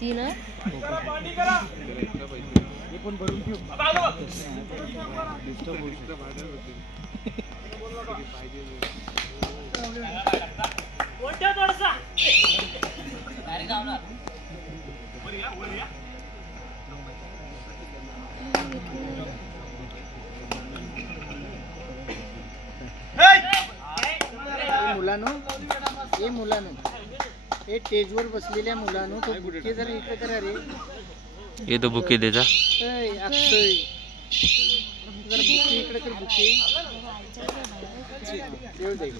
तीन पण भरून ठेव मुलांनो हे स्टेजवर बसलेल्या मुलांनो तो बुके जरा इकडे करा रे ये तो बुके देजा अक्षय जरा बुके इकडे कर बुके देव जाईल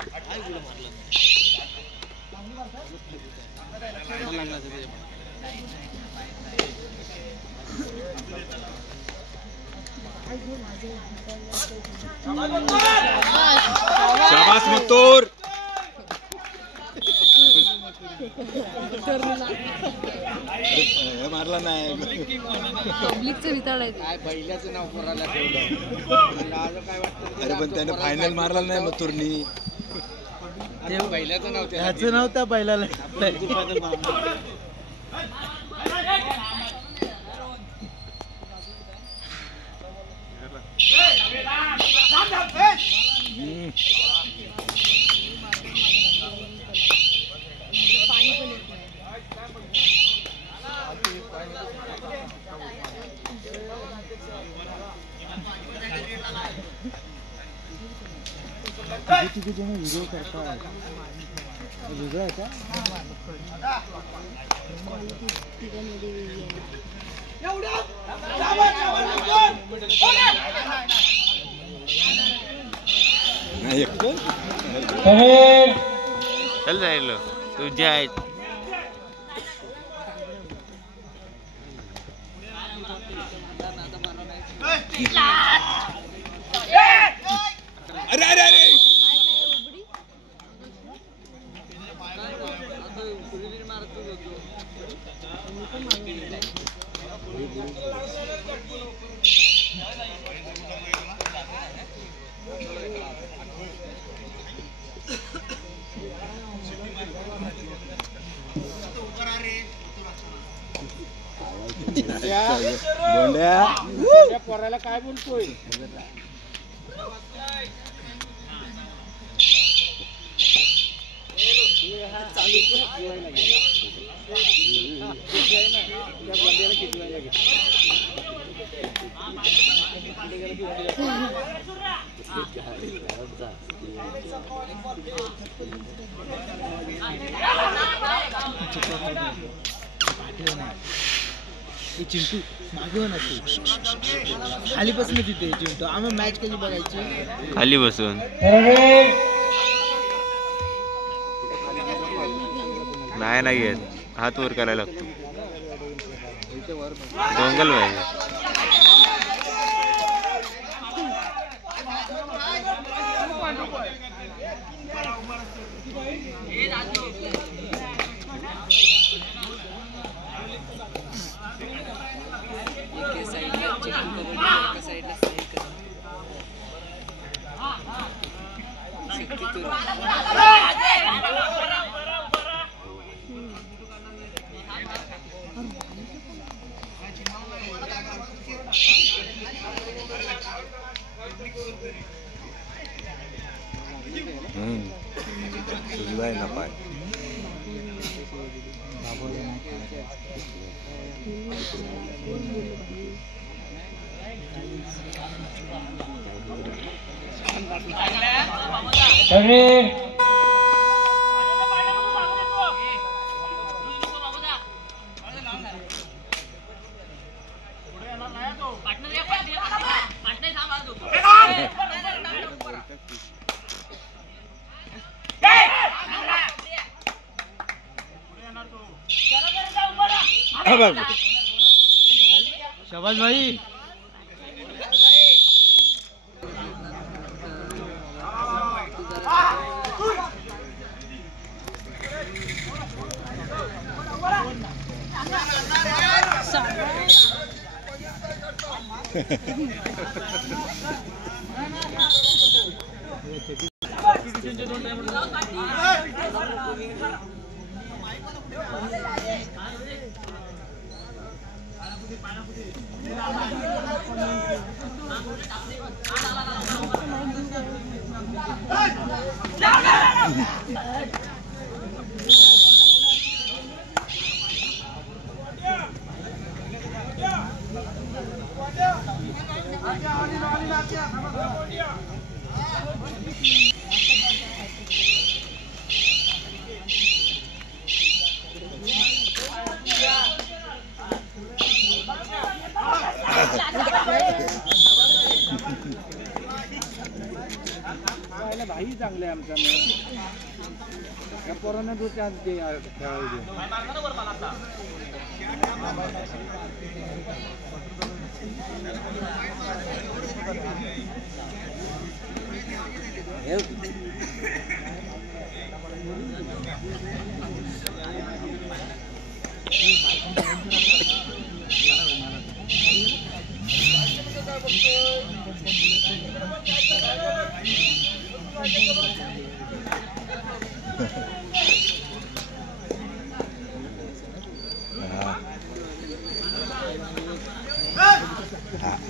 शाबाश मुत्तूर मारला नाही पब्लिकचं विताळ आहे काय बैलाचं नाव कोणाला ठेवलं काय वाटतं अरे पण त्याने फायनल मारला नाही मुत्तूरनी बैलाचं नाव त्याचं नाव त्या बैलाला तिथे जेव्हा व्हिडिओ करतात वेगळं आहे का चल जाईल तुझे आहेत अरे अरे अरे पोराला काय बोलतोय चिंटू मागे हो ना तू खाली बसून तिथे चिंटू आम्ही मॅच कधी बघायची खाली बसून नाही येत हात वर करायला लागतो डोंगल पाहिजे सुजलाय ना पाय शाबाश भाई भाई चांगले आमचा या पोरांना जो चान्स दे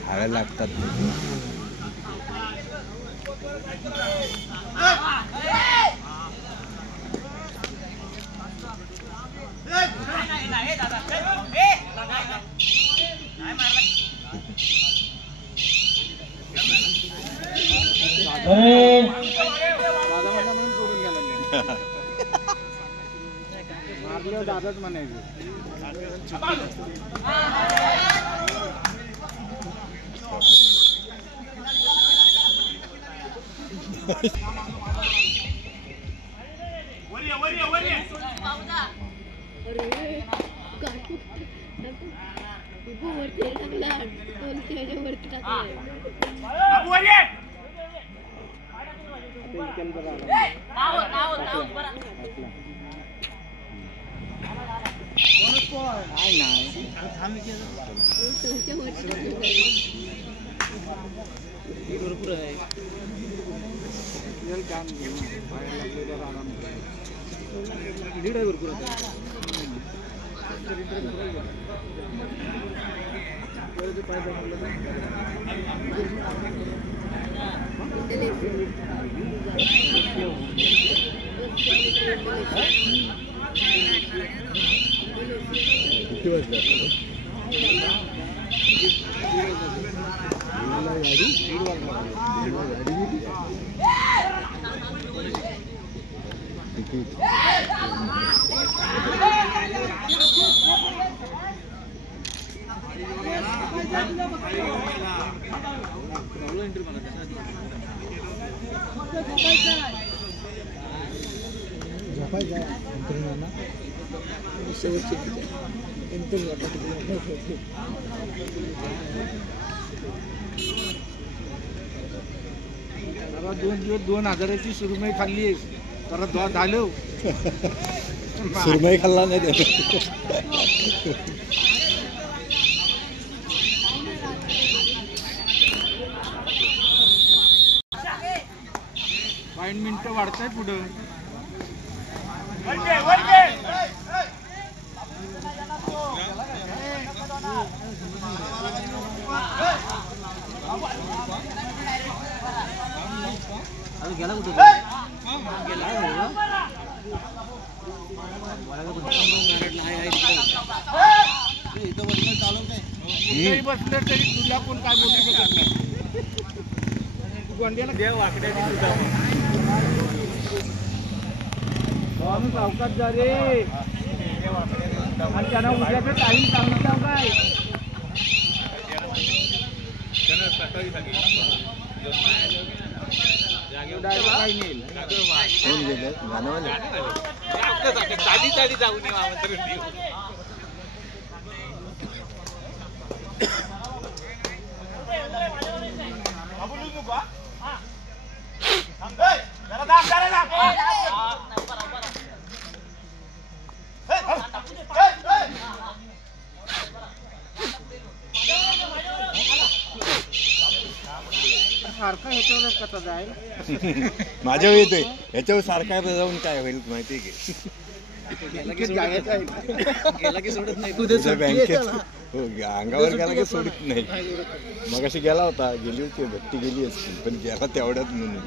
हाडं लागतात. मारल्यावर दादाच म्हणायचं. भरपूर आहे लीड आहे भरपूर किती वाजता दोन दिवस 2000ची सुरमई खाल्ली परत झालं सुरमई खाल्ला नाही पॉइंट मिनिटं वाढताय पुढं गेला कुठे बसलं तरी तुला कोण काय बोलू शकत नाही गोंड्याला देव वाकड्या अवकाश जा रे आणि त्यांना उद्याचं टाईम सांगितलं काय जाऊ नये सारखा येतो माझ्या वेळी येतोय याच्यावर सारखा जाऊन काय होईल माहिती की बँकेत अंगावर गेला की सोडित नाही. मग अशी गेला होता, गेली होती भट्टी गेली असती पण गेला तेवढ्यात म्हणून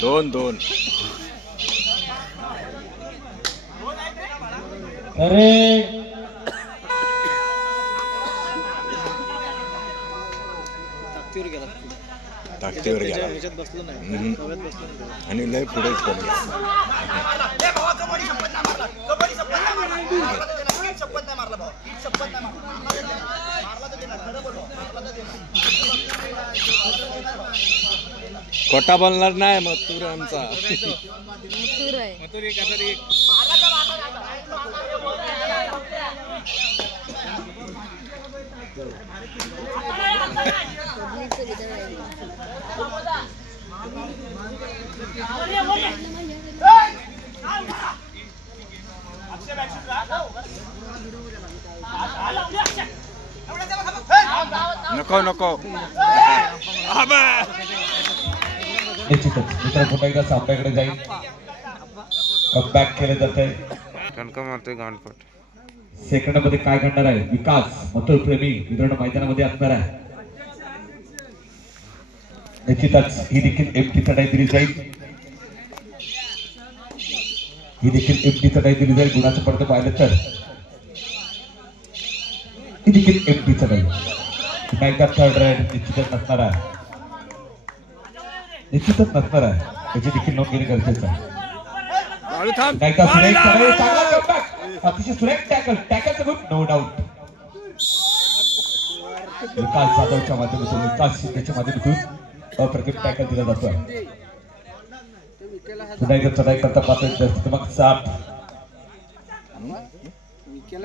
दोन दोन ताकदीवर गेला आणि लय पुढेच पडला. खोटा बोलणार नाही मग तू आमचा मथुर आहे. पब्लिकचं वितरण आहे. नको नको निश्चितच मित्र पुन्हा एकदा सामन्याकडे जाईल. कमबॅक केले जाते. कणका मारतोय गाणपट. सेकंड मध्ये काय घडणार आहे? विकास मथुर प्रेमी मित्रांनो मैदानामध्ये असणार आहे. निश्चितच ही देखील एमटी चढाई दिली जाईल. ही देखील एमटी चढाई दिली जाईल. गुणाचं पडतं पाहिलं तर ही देखील एमटी चढाई पुन्हा एकदा थर्ड राईड निश्चितच नसणार आहे. निश्चितच नसणार आहे. त्याची देखील नोंद घेणे गरजेचं आहे. अतिशय सुरेख टॅकल टॅकलचं गुड नो डाऊट. विकास जाधवच्या माध्यमातून विकास शिंदेच्या माध्यमातून अप्रतिम टॅकल दिला जातोय. पुन्हा एकदा चढाई करता पाहतोय क्रमांक 7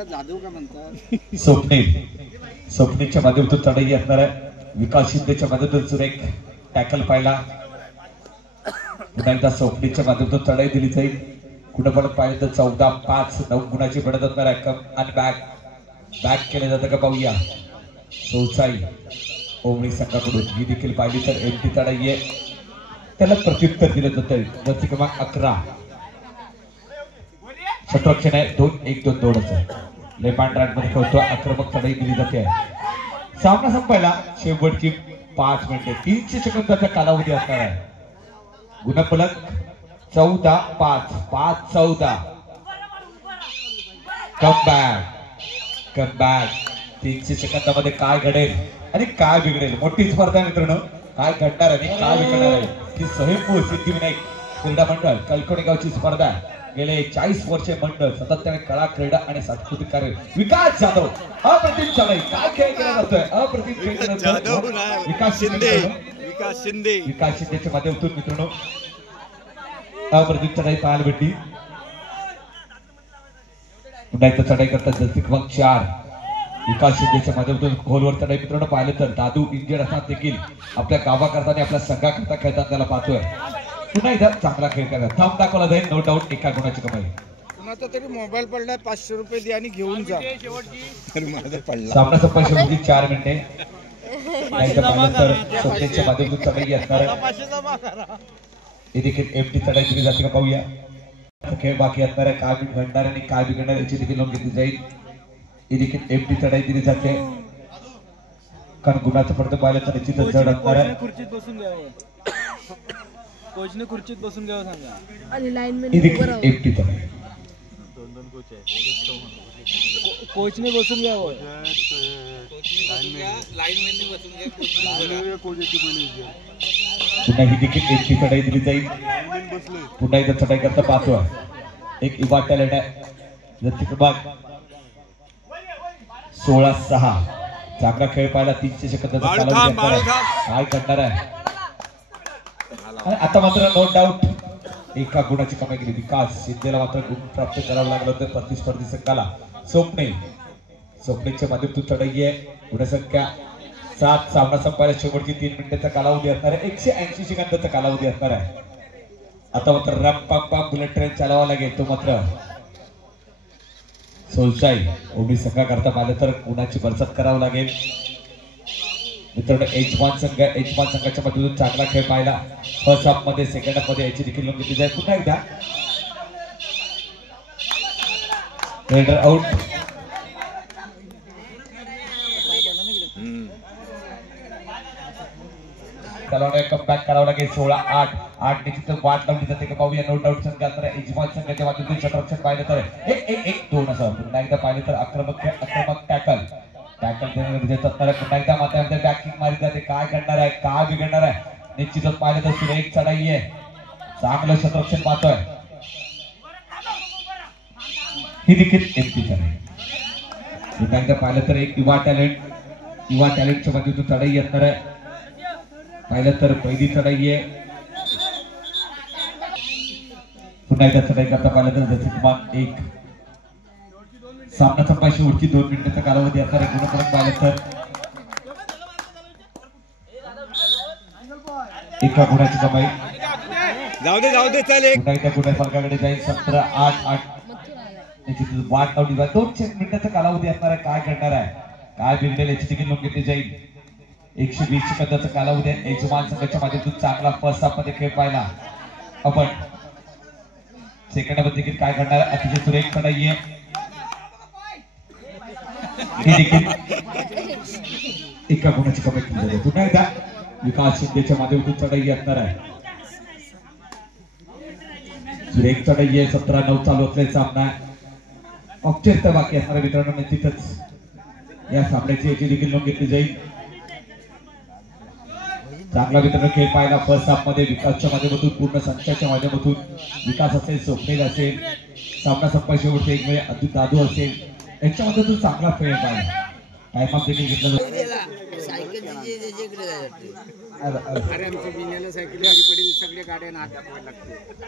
जाधव का म्हणतात स्वप्नीलच्या माध्यमातून चढाई असणार आहे. विकास शिंदेच्या माध्यमातून सुरेख टॅकल पाहिला. पुन्हा एकदा स्वप्नीलच्या माध्यमातून चढाई दिली जाईल. कुठं पण पाहिलं तर 14-5 9 गुणाची पडत असणार आहे. कम आणि बॅक केले जातं का पाहूया. सोसाई ओमणी संघाकडून ही देखील पाहिली तर एमटी चढाई आहे. त्याला प्रत्युत्तर दिलं जातं. जर्सी क्रमांक 11 षटरक्षण आहे. 2-1-2-2 लेफ्ट राईट मध्ये खेळतो. आक्रमक चढाई दिली जाते. सामना संपायला शेवटची 5 मिनिटे 300 सेकंदाचा कालावधी असणार आहे. गुणफलक 14-5 5-14. कमबॅक 300 सेकंदामध्ये काय घडेल आणि काय बिघडेल. मोठी स्पर्धा मित्रांनो. काय घडणार आणि काय बिघडणार आहे ती स्वयंभू सिद्धिविनायक क्रीडा मंडळ कलकोणी गावची स्पर्धा. गेले 40 वर्षे मंडळ सातत्याने कला क्रीडा आणि सांस्कृतिक कार्य. विकास जाधव अप्रतिम चढाई काय खेळ केला जातोय. अप्रतिम खेळ केला जातोय. विकास शिंदेच्या माध्यमातून मित्रांनो अप्रतिम चढाई पाहायला भेटली. पुन्हा एकदा चढाई करतात जर्सी क्रमांक 4 विकास शिंदेच्या माध्यमातून खोलवर चढाई मित्रांनो पाहिलं तर दादू इंजिन असतात देखील आपल्या गावाकरता आणि आपल्या संघाकरता खेळताना त्याला पाहतोय. पुन्हा एकदा चांगला खेळ करा. थांब दाखवला जाईल. नो डाऊट एका गुणाची कमाई. कुणाचा तरी मोबाईल पडलाय 500 रुपये दे आणि घेऊन जा. सामना संपायची होती 4 मिनिटे. स्वप्नेच्या माध्यमातून चढाई असणार आहे. हे देखील एमटी चढाई दिली जाते का पाहूया. खेळ बाकी असणार आहे. काय घडणार आणि काय बिघडणार याची देखील नोंद घेतली जाईल. ही देखील एमटी चढाई दिली जाते. कारण गुणाचं पडतं पाहिलं तर निश्चितच जड असणार आहे. खुर्चीत बसून घ्यावं. कोचने खुर्चीत बसून घ्यावं सांगा. आणि लाईनमॅन ही देखील एमटी चढाई कोचने बसून घ्यावं. पुन्हा ही देखील एमटी चढाई दिली जाईल. पुन्हा एकदा चढाई करता पाहतो. एक युवा टॅलेंट आहे. जर क्रमांक 16-6. चांगला खेळ पाहिला 300 सेकंदाचा कालावधी काय करणार आहे आणि आता मात्र नो डाऊट एका गुणाची कमाई केली विकास सिद्धेला मात्र गुण प्राप्त करावं लागलं होतं प्रतिस्पर्धी संघाला. स्वप्नेच्या माध्यमातून चढाई आहे. गुणसंख्या 7. सामना संपायला शेवटची 3 मिनिटाचा कालावधी असणार आहे. 180 सेकंदाचा कालावधी असणार आहे. आता मात्र रॅम्प बुलेट ट्रेन चालवावा लागेल. तो मात्र सोलशाई ओबी संघाकरता पाहिलं तर गुणाची बरसात करावं लागेल. मित्रांनो यजमान संघाच्या मधून चांगला खेळ पाहिला. फर्स्ट हाफ मध्ये सेकंड हाफ मध्ये याची देखील नोंद घेतली जाईल. पुन्हा एकदा रेडर आउट. कमबॅक करावं लागेल. 16-8 निश्चित वाट लावली जाते का पाहूया. नो डाऊट संघात तर यजमान संघाच्या माध्यमातून क्षेत्ररक्षण पाहिलं तर 1-1-2 असं. पुन्हा एकदा पाहिलं तर आक्रमक टॅकल देण्यात पुन्हा एकदा मात्र बॅकिंग मारी जाते. काय करणार आहे काय बिघडणार आहे निश्चितच पाहिलं तर सुरेख चढाई आहे. चांगलं क्षेत्ररक्षण पाहतोय. ही देखील एमपी चढाई. पुन्हा एकदा पाहिलं तर एक युवा टॅलेंटच्या माध्यमातून चढाई असणार आहे. पाहिलं तर पहिली चढाई आहे. पुन्हा एकदा चढाई करता पाहिलं तर दशक 1. सामना संपायची शेवटची 2 मिनिटाचा कालावधी असणार आहे. गुणफलक पाहिलं तर एका गुणाची कमाई. जाऊ दे चालेल. पुन्हा एकदा गुणफलकाकडे जाईल. 17-8 वाट लावली जाईल. 2 मिनिटाचा कालावधी असणार आहे. काय करणार आहे काय बिघडेल याची देखील नोंद घेतली जाईल. 120 सेकंदाचा कालावधी आहे. यजमान संघाच्या माध्यमातून चांगला फर्स्ट हाफ मध्ये खेळ पाहिला आपण. सेकंड मध्ये देखील काय करणार आहे अतिशय सुरेख चढाई आहे. एका गुणाची कमाई केली जाते. पुन्हा एकदा विकास शिंदेच्या माध्यमातून चढाई असणार आहे. सुरेख चढाई आहे. 17-9 चालू असलेला सामना औपचारिकता बाकी असणाऱ्या मित्रांनो निश्चितच या सामन्याची याची देखील नोंद घेतली जाईल. चांगला मित्रांनो खेळ पाहिला फर्स्ट हाफ मध्ये विकासच्या माध्यमातून पूर्ण संघाच्या माध्यमातून. विकास असेल स्वप्नील असेल सामना संपाय शेवटचे एक वेळ अब्दुल दादू असेल यांच्यामध्ये तो चांगला खेळ पाहिला. टाइम ऑफ देखील घेतला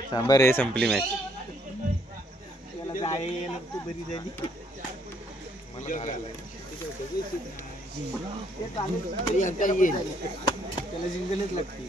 सांबा रे संपली मॅच. त्याला जिंकणच लागते.